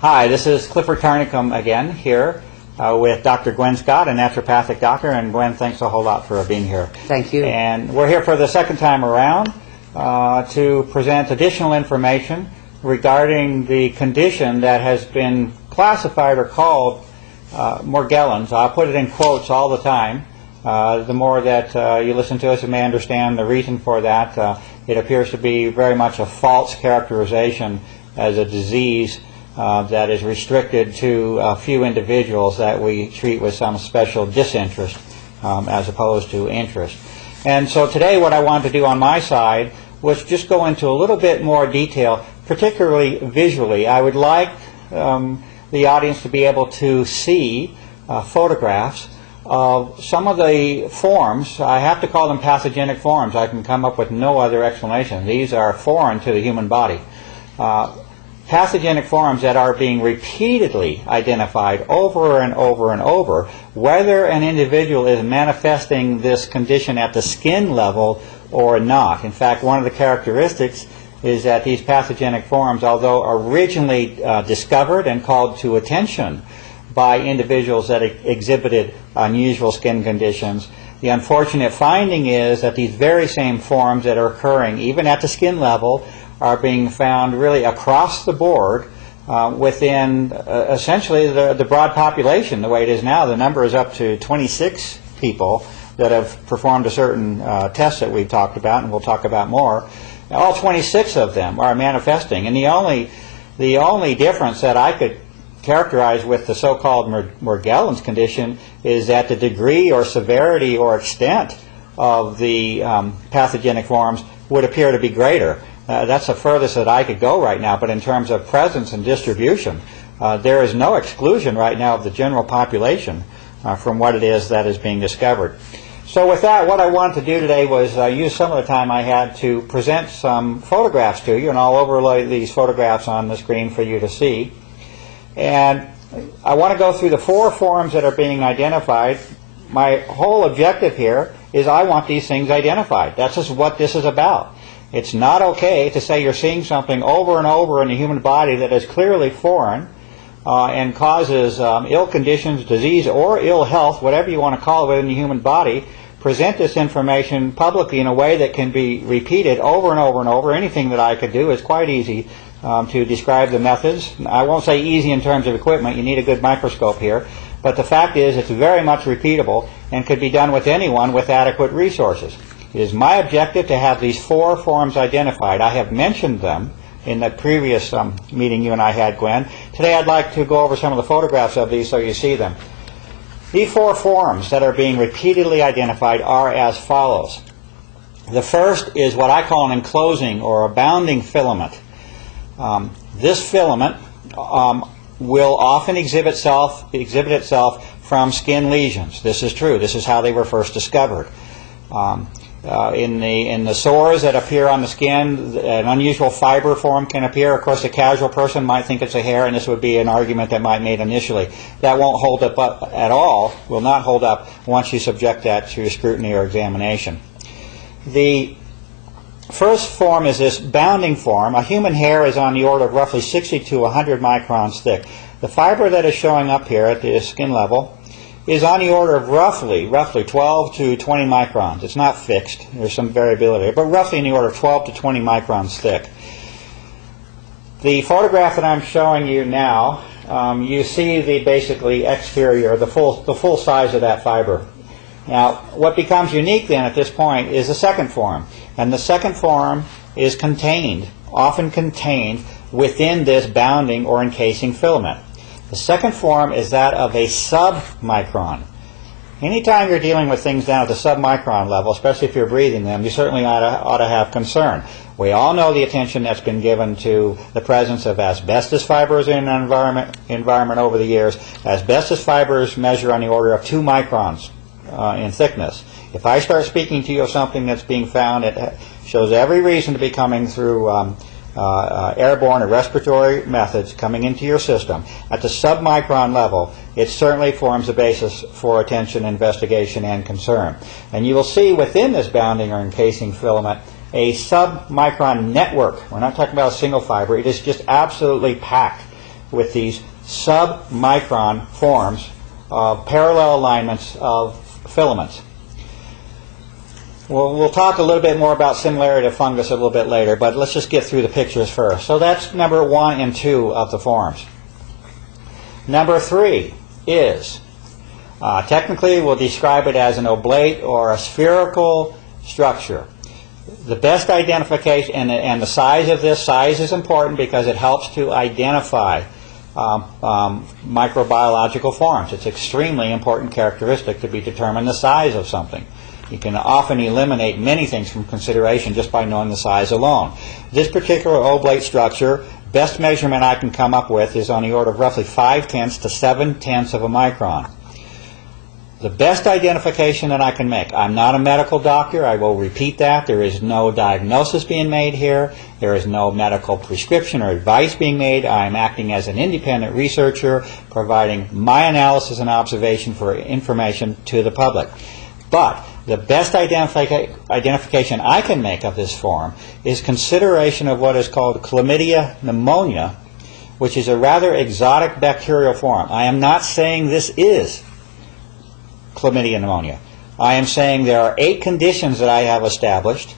Hi, this is Clifford Carnicum again here with Dr. Gwen Scott, a naturopathic doctor. And Gwen, thanks a whole lot for being here. Thank you. And we're here for the second time around to present additional information regarding the condition that has been classified or called Morgellons. I'll put it in quotes all the time. The more that you listen to us, you may understand the reason for that. It appears to be very much a false characterization as a disease that is restricted to a few individuals that we treat with some special disinterest as opposed to interest. And so today what I wanted to do on my side was just go into a little bit more detail, particularly visually. I would like the audience to be able to see photographs of some of the forms. I have to call them pathogenic forms. I can come up with no other explanation. These are foreign to the human body. Pathogenic forms that are being repeatedly identified over and over and over, whether an individual is manifesting this condition at the skin level or not. In fact, one of the characteristics is that these pathogenic forms, although originally discovered and called to attention by individuals that exhibited unusual skin conditions, the unfortunate finding is that these very same forms that are occurring even at the skin level are being found really across the board within essentially the broad population. The way it is now, the number is up to 26 people that have performed a certain test that we've talked about, and we'll talk about more. All 26 of them are manifesting, and the only difference that I could characterize with the so-called Morgellons condition is that the degree or severity or extent of the pathogenic forms would appear to be greater. That's the furthest that I could go right now, but in terms of presence and distribution, there is no exclusion right now of the general population from what it is that is being discovered. So with that, what I wanted to do today was use some of the time I had to present some photographs to you, and I'll overlay these photographs on the screen for you to see. And I want to go through the 4 forms that are being identified. My whole objective here is I want these things identified. That's just what this is about. It's not okay to say you're seeing something over and over in the human body that is clearly foreign and causes ill conditions, disease, or ill health, whatever you want to call it within the human body. Present this information publicly in a way that can be repeated over and over and over. Anything that I could do is quite easy to describe the methods. I won't say easy in terms of equipment. You need a good microscope here. But the fact is it's very much repeatable and could be done with anyone with adequate resources. It is my objective to have these 4 forms identified. I have mentioned them in the previous meeting you and I had, Gwen. Today I'd like to go over some of the photographs of these so you see them. These 4 forms that are being repeatedly identified are as follows. The first is what I call an enclosing or abounding filament. This filament will often exhibit itself from skin lesions. This is true. This is how they were first discovered. In the sores that appear on the skin, an unusual fiber form can appear. Of course, a casual person might think it's a hair, and this would be an argument that might be made initially. That won't hold up at all, will not hold up once you subject that to scrutiny or examination. The first form is this bounding form. A human hair is on the order of roughly 60 to 100 microns thick. The fiber that is showing up here at the skin level is on the order of roughly 12 to 20 microns. It's not fixed. There's some variability, but roughly in the order of 12 to 20 microns thick. The photograph that I'm showing you now, you see the basically exterior, the full size of that fiber. Now, what becomes unique then at this point is the second form, and the second form is often contained within this bounding or encasing filament. The second form is that of a submicron. Anytime you're dealing with things down at the submicron level, especially if you're breathing them, you certainly ought to have concern. We all know the attention that's been given to the presence of asbestos fibers in an environment over the years. Asbestos fibers measure on the order of 2 microns in thickness. If I start speaking to you of something that's being found, it shows every reason to be coming through airborne or respiratory methods coming into your system. At the submicron level, it certainly forms a basis for attention, investigation, and concern. And you will see within this bounding or encasing filament a submicron network. We're not talking about a single fiber. It is just absolutely packed with these sub-micron forms of parallel alignments of filaments. We'll talk a little bit more about similarity to fungus a little bit later, but let's just get through the pictures first. So that's number 1 and 2 of the forms. Number 3 is, technically we'll describe it as an oblate or a spherical structure. The best identification, and the size of this, size is important because it helps to identify microbiological forms. It's extremely important characteristic to be determined the size of something. You can often eliminate many things from consideration just by knowing the size alone. This particular oblate structure, best measurement I can come up with is on the order of roughly 5/10 to 7/10 of a micron. The best identification that I can make. I'm not a medical doctor. I will repeat that. There is no diagnosis being made here. There is no medical prescription or advice being made. I am acting as an independent researcher, providing my analysis and observation for information to the public. But the best identification I can make of this form is consideration of what is called chlamydia pneumonia, which is a rather exotic bacterial form. I am not saying this is chlamydia pneumonia. I am saying there are 8 conditions that I have established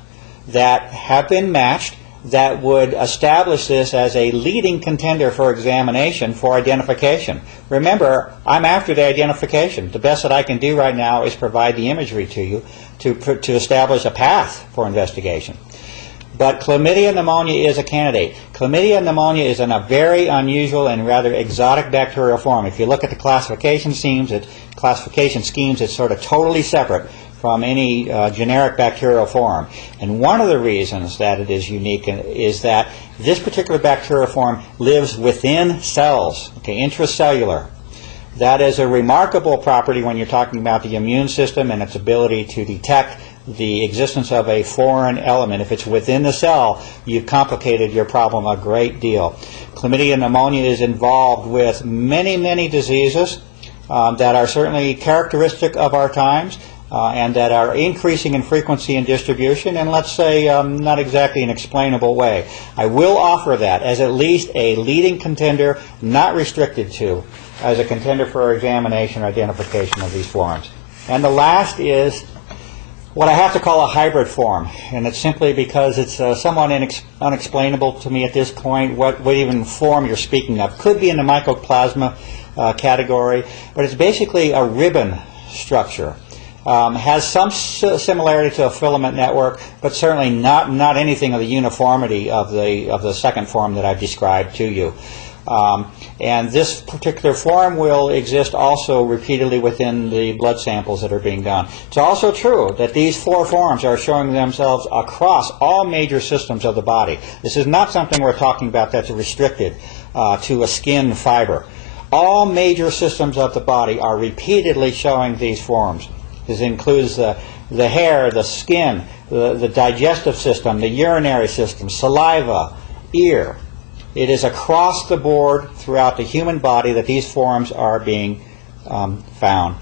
that have been matched that would establish this as a leading contender for examination for identification. Remember, I'm after the identification. The best that I can do right now is provide the imagery to you to establish a path for investigation. But chlamydia pneumonia is a candidate. Chlamydia pneumonia is in a very unusual and rather exotic bacterial form. If you look at the classification schemes, it's sort of totally separate from any generic bacterial form. And one of the reasons that it is unique is that this particular bacterial form lives within cells, okay, intracellular. That is a remarkable property when you're talking about the immune system and its ability to detect the existence of a foreign element. If it's within the cell, you've complicated your problem a great deal. Chlamydia pneumonia is involved with many, many diseases that are certainly characteristic of our times and that are increasing in frequency and distribution, and let's say not exactly an explainable way. I will offer that as at least a leading contender, not restricted to, as a contender for examination or identification of these forms. And the last is what I have to call a hybrid form, and it's simply because it's somewhat unexplainable to me at this point what even form you're speaking of. Could be in the mycoplasma category, but it's basically a ribbon structure. Has some similarity to a filament network, but certainly not anything of the uniformity of the second form that I've described to you. And this particular form will exist also repeatedly within the blood samples that are being done. It's also true that these 4 forms are showing themselves across all major systems of the body. This is not something we're talking about that's restricted to a skin fiber. All major systems of the body are repeatedly showing these forms. This includes the hair, the skin, the digestive system, the urinary system, saliva, ear. It is across the board throughout the human body that these forms are being found.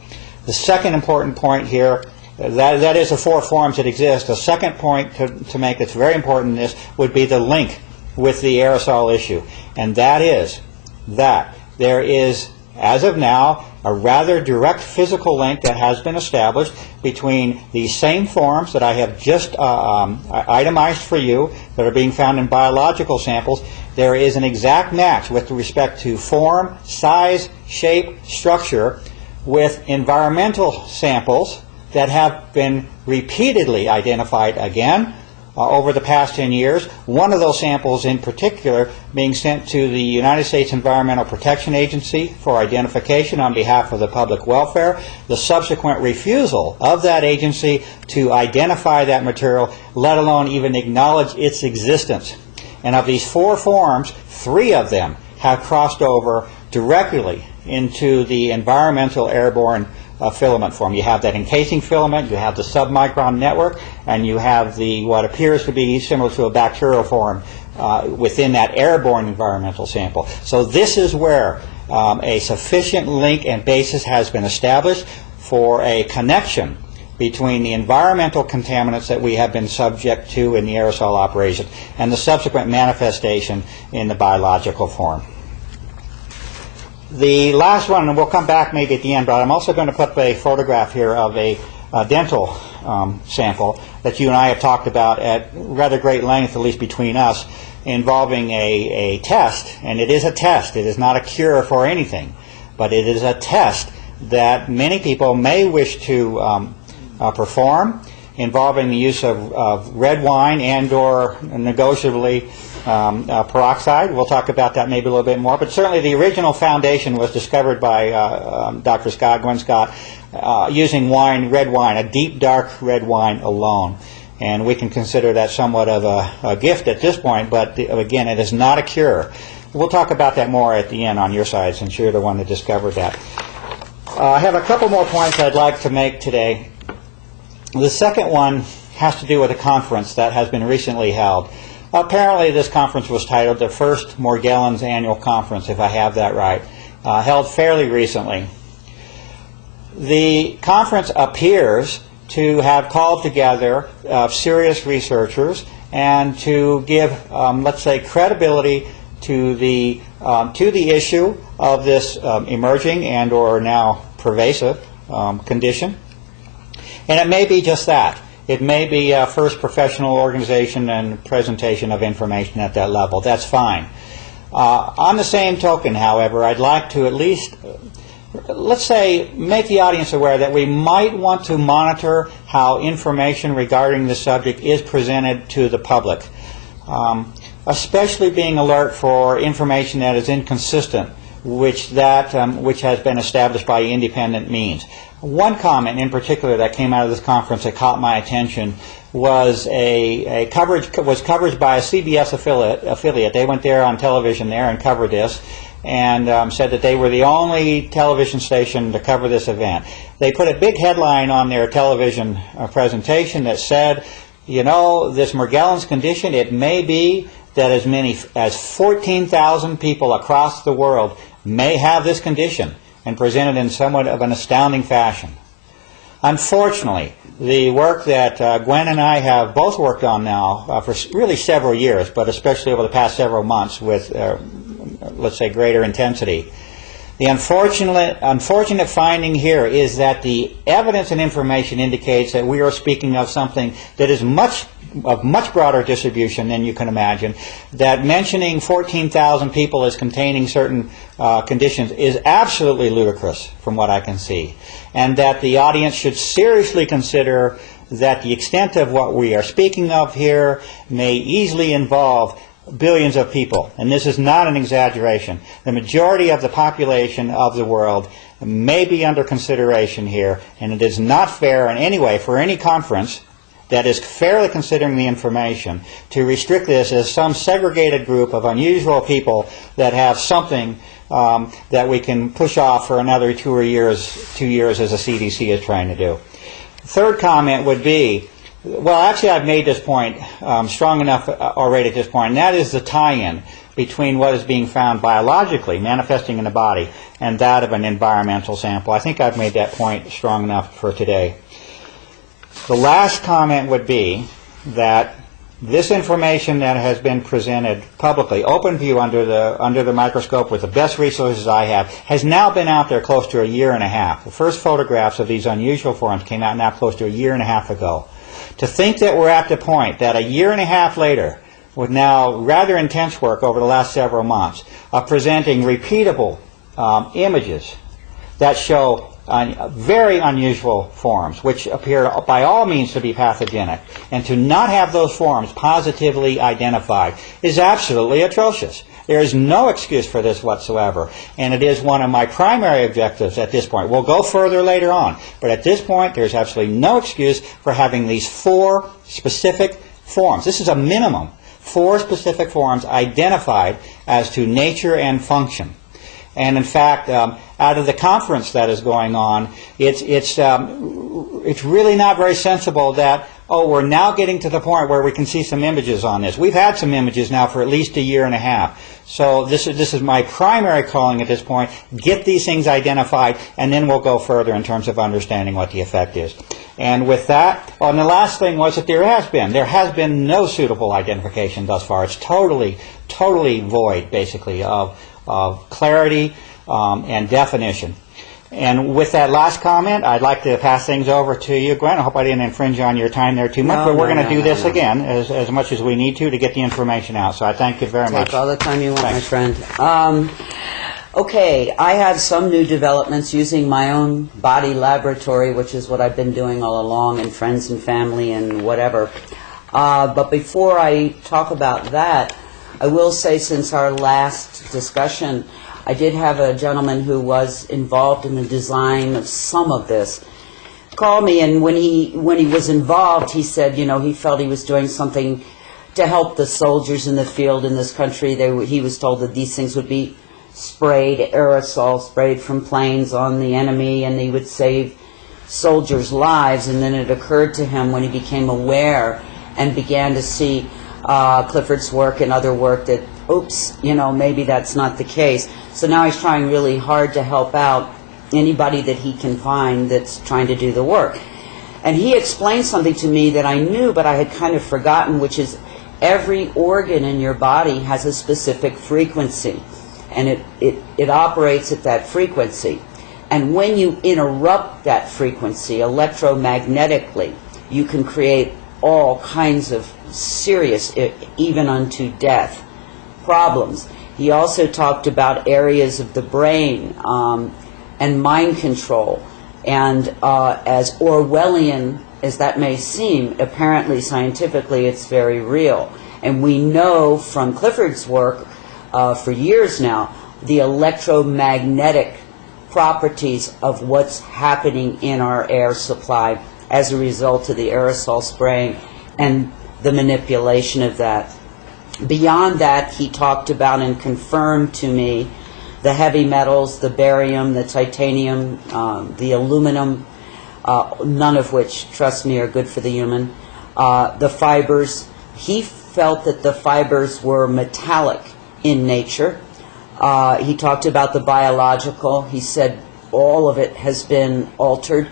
The second important point here, that is the 4 forms that exist. The second point to make that's very important in this would be the link with the aerosol issue. And that is that there is, as of now, a rather direct physical link that has been established between these same forms that I have just itemized for you that are being found in biological samples. There is an exact match with respect to form, size, shape, structure with environmental samples that have been repeatedly identified again over the past 10 years. One of those samples in particular being sent to the United States Environmental Protection Agency for identification on behalf of the public welfare. The subsequent refusal of that agency to identify that material, let alone even acknowledge its existence. And of these 4 forms, 3 of them have crossed over directly into the environmental airborne filament form. You have that encasing filament, you have the submicron network, and you have the what appears to be similar to a bacterial form within that airborne environmental sample. So this is where a sufficient link and basis has been established for a connection between the environmental contaminants that we have been subject to in the aerosol operation and the subsequent manifestation in the biological form. The last one, and we'll come back maybe at the end, but I'm also going to put a photograph here of a dental sample that you and I have talked about at rather great length, at least between us, involving a test. And it is a test. It is not a cure for anything, but it is a test that many people may wish to perform, involving the use of red wine and or negotiably peroxide. We'll talk about that maybe a little bit more, but certainly the original foundation was discovered by Dr. Scott, Gwen Scott, using wine, red wine, a deep dark red wine alone. And we can consider that somewhat of a gift at this point, but again, it is not a cure. We'll talk about that more at the end on your side, since you're the one that discovered that. I have a couple more points I'd like to make today. The second one has to do with a conference that has been recently held. Apparently this conference was titled the First Morgellons Annual Conference, if I have that right, held fairly recently. The conference appears to have called together serious researchers and to give, let's say, credibility to the issue of this emerging and or now pervasive condition. And it may be just that. It may be a first professional organization and presentation of information at that level. That's fine. On the same token, however, I'd like to at least, let's say, make the audience aware that we might want to monitor how information regarding the subject is presented to the public, especially being alert for information that is inconsistent, which has been established by independent means. One comment in particular that came out of this conference that caught my attention was coverage by a CBS affiliate. They went there on television there and covered this, and said that they were the only television station to cover this event. They put a big headline on their television presentation that said, you know, this Morgellons condition, it may be that as many as 14,000 people across the world may have this condition, and presented in somewhat of an astounding fashion. Unfortunately, the work that Gwen and I have both worked on now for really several years, but especially over the past several months with, let's say, greater intensity, the unfortunate finding here is that the evidence and information indicates that we are speaking of something that is of much broader distribution than you can imagine, that mentioning 14,000 people as containing certain conditions is absolutely ludicrous from what I can see, and that the audience should seriously consider that the extent of what we are speaking of here may easily involve billions of people, and this is not an exaggeration. The majority of the population of the world may be under consideration here, and it is not fair in any way for any conference that is fairly considering the information to restrict this as some segregated group of unusual people that have something that we can push off for another 2 years as the CDC is trying to do. Third comment would be, well, actually I've made this point strong enough already at this point, and that is the tie-in between what is being found biologically, manifesting in the body, and that of an environmental sample. I think I've made that point strong enough for today. The last comment would be that this information that has been presented publicly, open view under the microscope with the best resources I have, has now been out there close to a year and a half. The first photographs of these unusual forms came out now close to a year and a half ago. To think that we're at the point that a year and a half later, with now rather intense work over the last several months, of presenting repeatable images that show very unusual forms, which appear by all means to be pathogenic, and to not have those forms positively identified is absolutely atrocious. There is no excuse for this whatsoever, and it is one of my primary objectives at this point. We'll go further later on, but at this point there's absolutely no excuse for having these 4 specific forms. This is a minimum. 4 specific forms identified as to nature and function. And in fact, out of the conference that is going on, it's really not very sensible that, oh, we're now getting to the point where we can see some images on this. We've had some images now for at least a year and a half. So this is my primary calling at this point. Get these things identified, and then we'll go further in terms of understanding what the effect is. And with that, and the last thing was that there has been no suitable identification thus far. It's totally void, basically, of clarity, and definition. And with that last comment, I'd like to pass things over to you, Gwen. I hope I didn't infringe on your time there too much, but we're going to do this again as much as we need to get the information out. So I thank you very much. Take all the time you want, my friend. Okay, I have some new developments using my own body laboratory, which is what I've been doing all along, and friends and family and whatever. But before I talk about that, I will say, since our last discussion, I did have a gentleman who was involved in the design of some of this call me, and when he was involved, he said, you know, he felt he was doing something to help the soldiers in the field in this country. He was told that these things would be sprayed, aerosol sprayed from planes on the enemy, and he would save soldiers' lives. And then it occurred to him, when he became aware and began to see Clifford's work and other work, that, oops, you know, maybe that's not the case. So now he's trying really hard to help out anybody that he can find that's trying to do the work. And he explained something to me that I knew, but I had kind of forgotten, which is every organ in your body has a specific frequency, and it operates at that frequency. And when you interrupt that frequency electromagnetically, you can create all kinds of serious, even unto death, problems. He also talked about areas of the brain and mind control. And as Orwellian as that may seem, apparently scientifically it's very real. And we know from Clifford's work for years now the electromagnetic properties of what's happening in our air supply as a result of the aerosol spraying and the manipulation of that. Beyond that, he talked about and confirmed to me the heavy metals, the barium, the titanium, the aluminum, none of which, trust me, are good for the human. The fibers, he felt that the fibers were metallic in nature. He talked about the biological. He said all of it has been altered.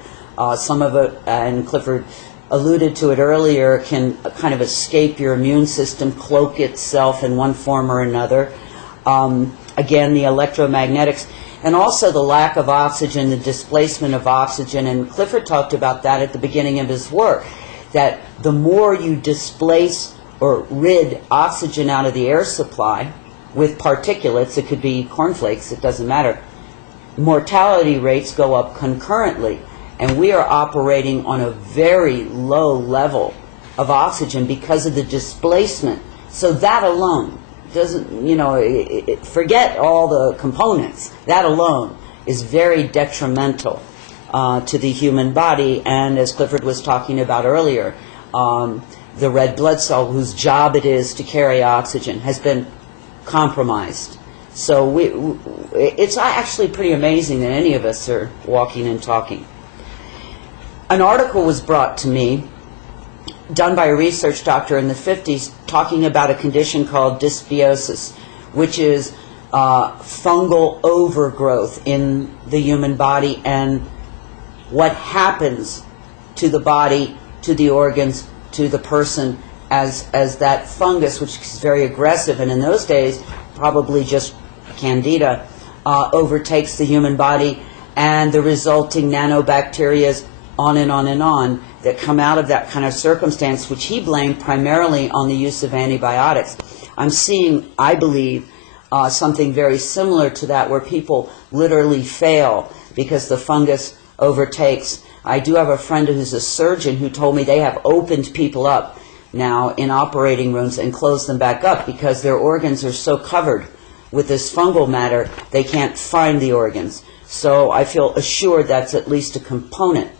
Some of it, and Clifford alluded to it earlier, can kind of escape your immune system, cloak itself in one form or another. Again, the electromagnetics, and also the lack of oxygen, the displacement of oxygen. And Clifford talked about that at the beginning of his work, that the more you displace or rid oxygen out of the air supply with particulates, it could be cornflakes, it doesn't matter, mortality rates go up concurrently. And we are operating on a very low level of oxygen because of the displacement. So that alone doesn't, you know, forget all the components. That alone is very detrimental to the human body. And as Clifford was talking about earlier, the red blood cell, whose job it is to carry oxygen, has been compromised. So it's actually pretty amazing that any of us are walking and talking. An article was brought to me, done by a research doctor in the 50s, talking about a condition called dysbiosis, which is fungal overgrowth in the human body, and what happens to the body, to the organs, to the person as that fungus, which is very aggressive, and in those days probably just candida, overtakes the human body, and the resulting nanobacteria, on and on and on, that come out of that kind of circumstance, which he blamed primarily on the use of antibiotics. I'm seeing, I believe, something very similar to that, where people literally fail because the fungus overtakes. I do have a friend who's a surgeon who told me they have opened people up now in operating rooms and closed them back up because their organs are so covered with this fungal matter they can't find the organs. So I feel assured that's at least a component.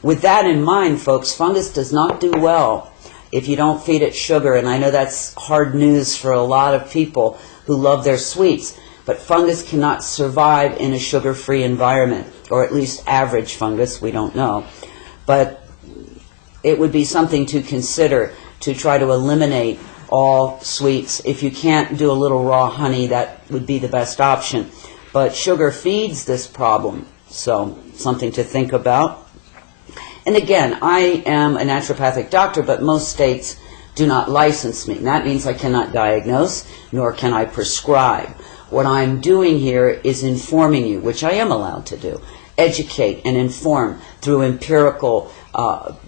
With that in mind, folks, fungus does not do well if you don't feed it sugar, and I know that's hard news for a lot of people who love their sweets, but fungus cannot survive in a sugar-free environment, or at least average fungus, we don't know. But it would be something to consider to try to eliminate all sweets. If you can't do a little raw honey, that would be the best option. But sugar feeds this problem, so something to think about. And again, I am a naturopathic doctor, but most states do not license me. And that means I cannot diagnose, nor can I prescribe. What I'm doing here is informing you, which I am allowed to do. Educate and inform through empirical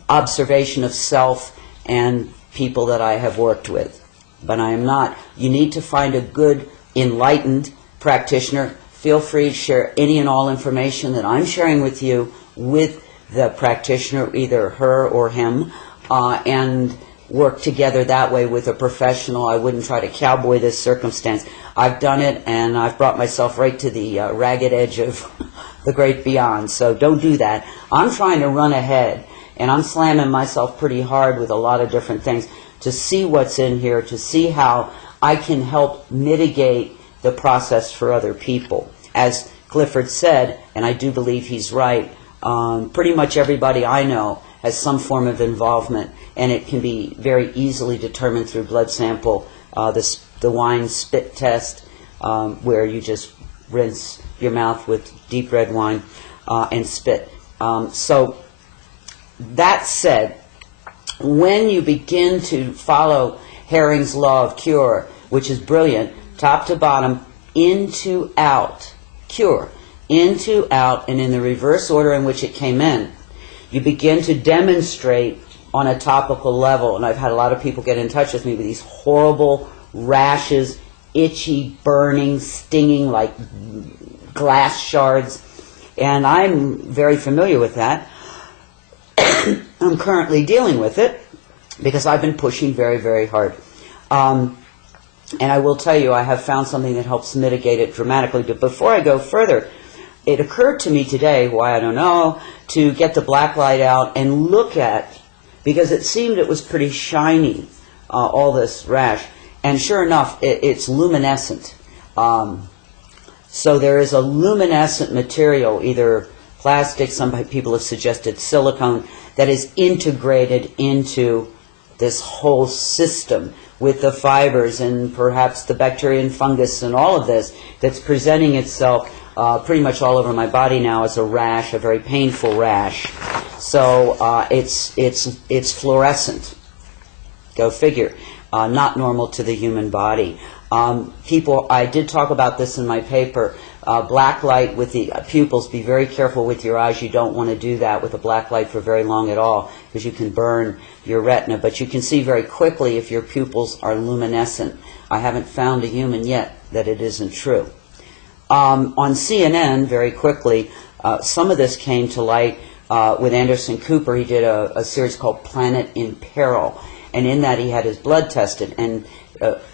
observation of self and people that I have worked with. But I am not. You need to find a good, enlightened practitioner. Feel free to share any and all information that I'm sharing with you with the practitioner, either her or him, and work together that way with a professional. I wouldn't try to cowboy this circumstance. I've done it, and I've brought myself right to the ragged edge of the great beyond. So don't do that. I'm trying to run ahead, and I'm slamming myself pretty hard with a lot of different things to see what's in here, to see how I can help mitigate the process for other people. As Clifford said, and I do believe he's right, pretty much everybody I know has some form of involvement, and it can be very easily determined through blood sample, the wine spit test, where you just rinse your mouth with deep red wine and spit. So that said, when you begin to follow Herring's law of cure, which is brilliant, top to bottom, into, out, cure, into, out, and in the reverse order in which it came in, you begin to demonstrate on a topical level. And I've had a lot of people get in touch with me with these horrible rashes, itchy, burning, stinging like glass shards. And I'm very familiar with that. I'm currently dealing with it because I've been pushing very, very hard. And I will tell you, I have found something that helps mitigate it dramatically. But before I go further, it occurred to me today, why I don't know, to get the black light out and look at, because it seemed it was pretty shiny, all this rash. And sure enough, it's luminescent. So there is a luminescent material, either plastic, some people have suggested silicone, that is integrated into this whole system with the fibers and perhaps the bacteria and fungus and all of this that's presenting itself pretty much all over my body now as a rash, a very painful rash. So it's fluorescent. Go figure. Not normal to the human body. People, I did talk about this in my paper, black light with the pupils. Be very careful with your eyes. You don't want to do that with a black light for very long at all because you can burn your retina. But you can see very quickly if your pupils are luminescent. I haven't found a human yet that it isn't true. On CNN, very quickly, some of this came to light with Anderson Cooper. He did a series called Planet in Peril. And in that he had his blood tested. And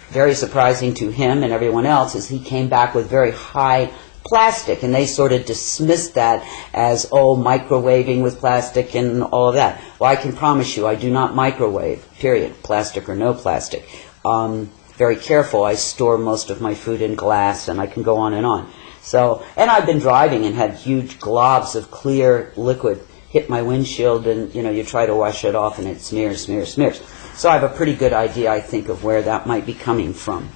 very surprising to him and everyone else is he came back with very high plastic. And they sort of dismissed that as, oh, microwaving with plastic and all of that. Well, I can promise you I do not microwave, period, plastic or no plastic. Very careful. I store most of my food in glass, and I can go on and on. So, and I've been driving and had huge globs of clear liquid hit my windshield, and you try to wash it off, and it smears, smears, smears. So I have a pretty good idea, I think, of where that might be coming from.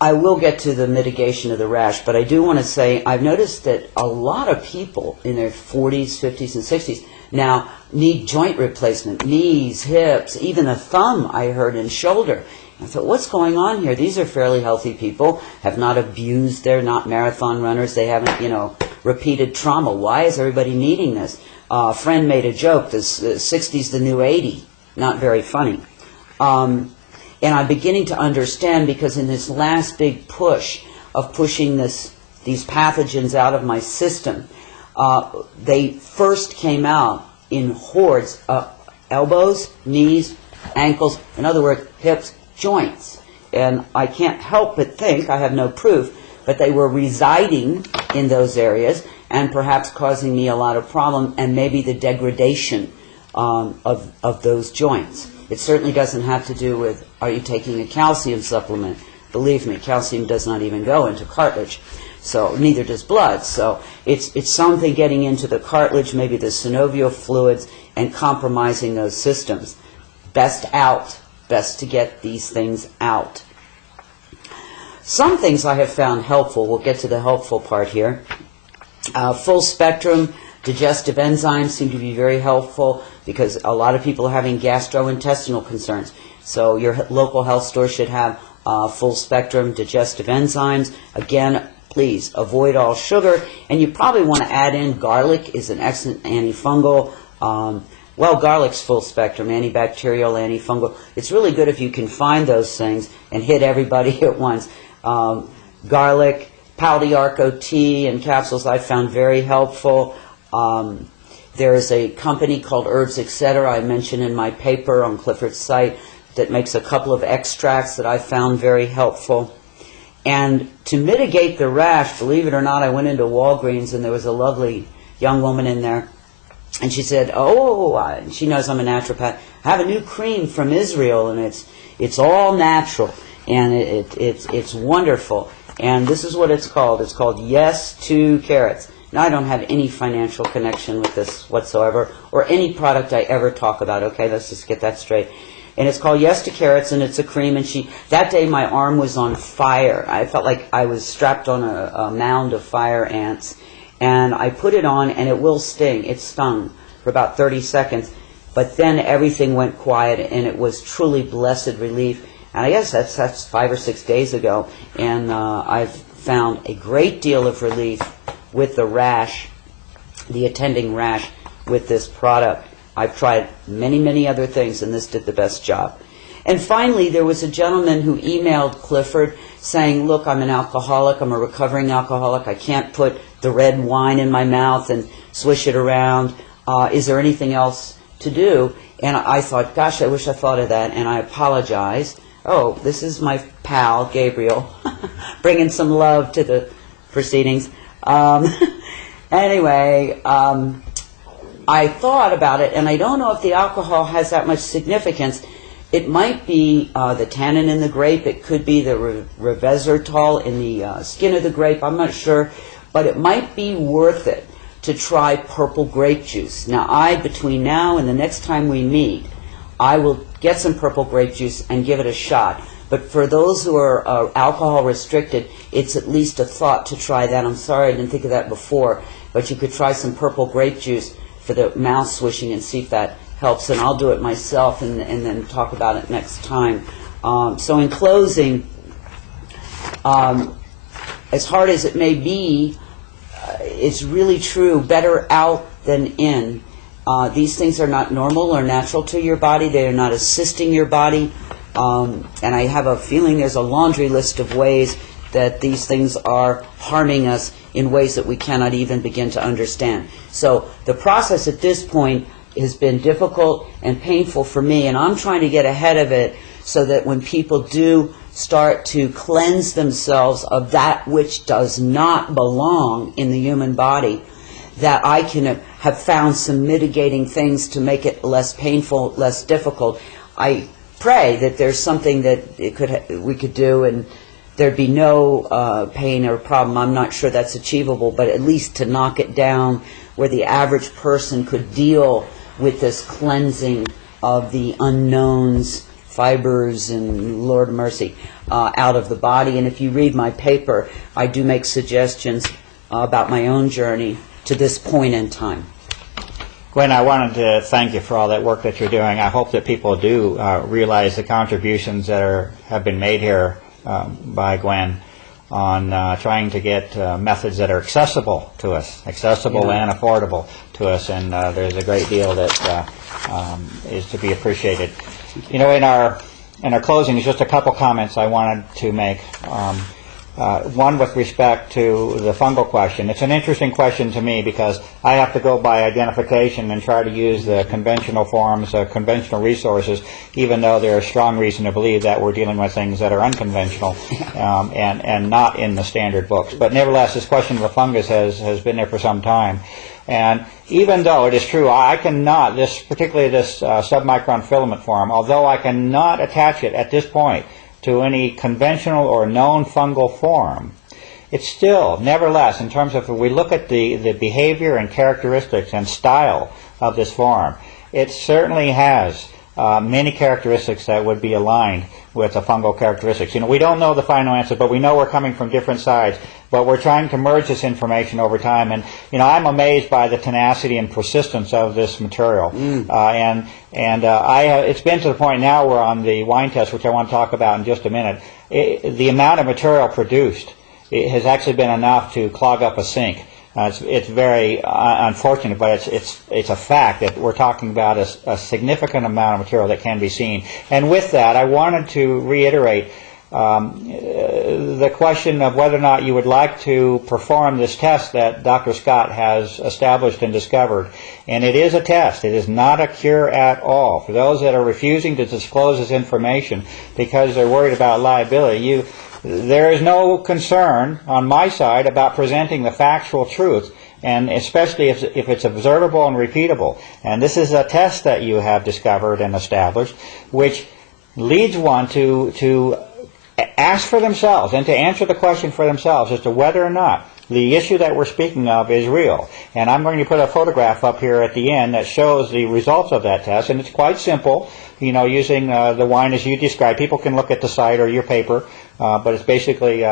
I will get to the mitigation of the rash, but I do want to say I've noticed that a lot of people in their 40s, 50s, and 60s now need joint replacement, knees, hips, even a thumb, I heard, and shoulder. I thought, what's going on here? These are fairly healthy people, have not abused, they're not marathon runners, they haven't, repeated trauma. Why is everybody needing this? A friend made a joke, the 60's the new 80. Not very funny. And I'm beginning to understand, because in this last big push of pushing these pathogens out of my system, they first came out in hordes, elbows, knees, ankles, in other words, hips, joints. And I can't help but think, I have no proof, but they were residing in those areas and perhaps causing me a lot of problem, and maybe the degradation of those joints. It certainly doesn't have to do with, are you taking a calcium supplement? Believe me, calcium does not even go into cartilage. So neither does blood. So it's something getting into the cartilage, maybe the synovial fluids, and compromising those systems. Best out. Best to get these things out. Some things I have found helpful. We'll get to the helpful part here. Full spectrum digestive enzymes seem to be very helpful because a lot of people are having gastrointestinal concerns. So your local health store should have full spectrum digestive enzymes. Again, please avoid all sugar, and you probably want to add in garlic is an excellent antifungal. Well, garlic's full spectrum, antibacterial, antifungal. It's really good if you can find those things and hit everybody at once. Garlic, Pal d'Arco tea and capsules I found very helpful. There is a company called Herbs Etc. I mentioned in my paper on Clifford's site that makes a couple of extracts that I found very helpful. And to mitigate the rash, believe it or not, I went into Walgreens and there was a lovely young woman in there. And she said, she knows I'm a naturopath. I have a new cream from Israel and it's all natural and it's wonderful. And this is what it's called. It's called Yes to Carrots. Now, I don't have any financial connection with this whatsoever or any product I ever talk about. Okay, let's just get that straight. And it's called Yes to Carrots, and it's a cream. And that day my arm was on fire. I felt like I was strapped on a mound of fire ants. And I put it on, and it will sting. It stung for about 30 seconds. But then everything went quiet, and it was truly blessed relief. And I guess that's 5 or 6 days ago. And I've found a great deal of relief with the rash, the attending rash with this product. I've tried many, many other things, and this did the best job. And finally, there was a gentleman who emailed Clifford saying, look, I'm an alcoholic, I'm a recovering alcoholic, I can't put the red wine in my mouth and swish it around. Is there anything else to do? And I thought, gosh, I wish I thought of that, and I apologize. Oh, this is my pal, Gabriel, bringing some love to the proceedings. Anyway, I thought about it, and I don't know if the alcohol has that much significance. It might be the tannin in the grape. It could be the resveratrol in the skin of the grape. I'm not sure. But it might be worth it to try purple grape juice. Now, between now and the next time we meet, I will get some purple grape juice and give it a shot. But for those who are alcohol restricted, it's at least a thought to try that. I'm sorry I didn't think of that before. But you could try some purple grape juice for the mouth swishing and see if that helps. And I'll do it myself and then talk about it next time. So in closing, as hard as it may be, it's really true, better out than in. These things are not normal or natural to your body. They are not assisting your body. And I have a feeling there's a laundry list of ways that these things are harming us in ways that we cannot even begin to understand. So the process at this point has been difficult and painful for me, and I'm trying to get ahead of it so that when people do start to cleanse themselves of that which does not belong in the human body, that I can have found some mitigating things to make it less painful, less difficult. I pray that there's something that we could do and there'd be no pain or problem. I'm not sure that's achievable, but at least to knock it down where the average person could deal with this cleansing of the unknowns, fibers, and Lord mercy, out of the body. And if you read my paper, I do make suggestions about my own journey to this point in time. Gwen, I wanted to thank you for all that work that you're doing. I hope that people do realize the contributions that have been made here by Gwen on trying to get methods that are accessible to us, and affordable to us, and there's a great deal that is to be appreciated. You know, in our closing, there's just a couple comments I wanted to make. One with respect to the fungal question. It's an interesting question to me because I have to go by identification and try to use the conventional forms, conventional resources, even though there is strong reason to believe that we're dealing with things that are unconventional and not in the standard books. But nevertheless, this question of the fungus has been there for some time. And even though it is true, I cannot, particularly this submicron filament form, although I cannot attach it at this point to any conventional or known fungal form, it's still, nevertheless, in terms of if we look at the behavior and characteristics and style of this form, it certainly has many characteristics that would be aligned with the fungal characteristics. You know, we don't know the final answer, but we know we're coming from different sides. But we're trying to merge this information over time, and you know, I'm amazed by the tenacity and persistence of this material. It's been to the point now we're on the wine test, which I want to talk about in just a minute. the amount of material produced has actually been enough to clog up a sink. It's very unfortunate, but it's a fact that we're talking about a significant amount of material that can be seen. And with that, I wanted to reiterate the question of whether or not you would like to perform this test that Dr. Scott has established and discovered. And it is a test. It is not a cure at all. For those that are refusing to disclose this information because they're worried about liability, there is no concern on my side about presenting the factual truth, and especially if it's observable and repeatable. And this is a test that you have discovered and established, which leads one to ask for themselves and to answer the question for themselves as to whether or not the issue that we're speaking of is real. And I'm going to put a photograph up here at the end that shows the results of that test, and it's quite simple, using the wine as you described. People can look at the site or your paper, but it's basically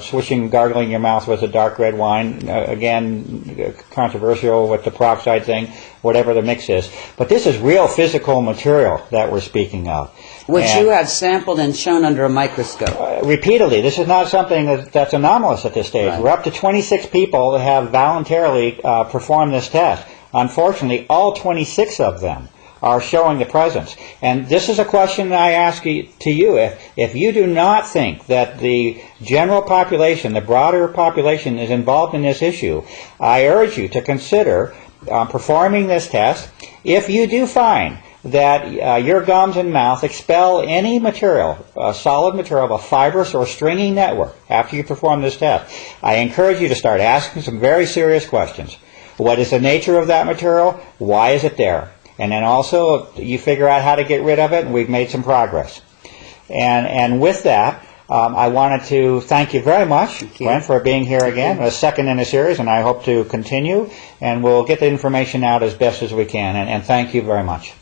swishing, gargling your mouth with a dark red wine. Again, controversial with the peroxide thing, whatever the mix is. But this is real physical material that we're speaking of. Which you have sampled and shown under a microscope. Repeatedly. This is not something that's anomalous at this stage. Right. We're up to 26 people that have voluntarily performed this test. Unfortunately, all 26 of them are showing the presence. And this is a question that I ask to you. If you do not think that the general population, the broader population, is involved in this issue, I urge you to consider performing this test. If you do find that your gums and mouth expel any material, solid material, a fibrous or stringy network after you perform this test, I encourage you to start asking some very serious questions. What is the nature of that material? Why is it there? And then also you figure out how to get rid of it, and we've made some progress. And with that, I wanted to thank you very much, Gwen, for being here again, a second in a series, and I hope to continue, and we'll get the information out as best as we can, and thank you very much.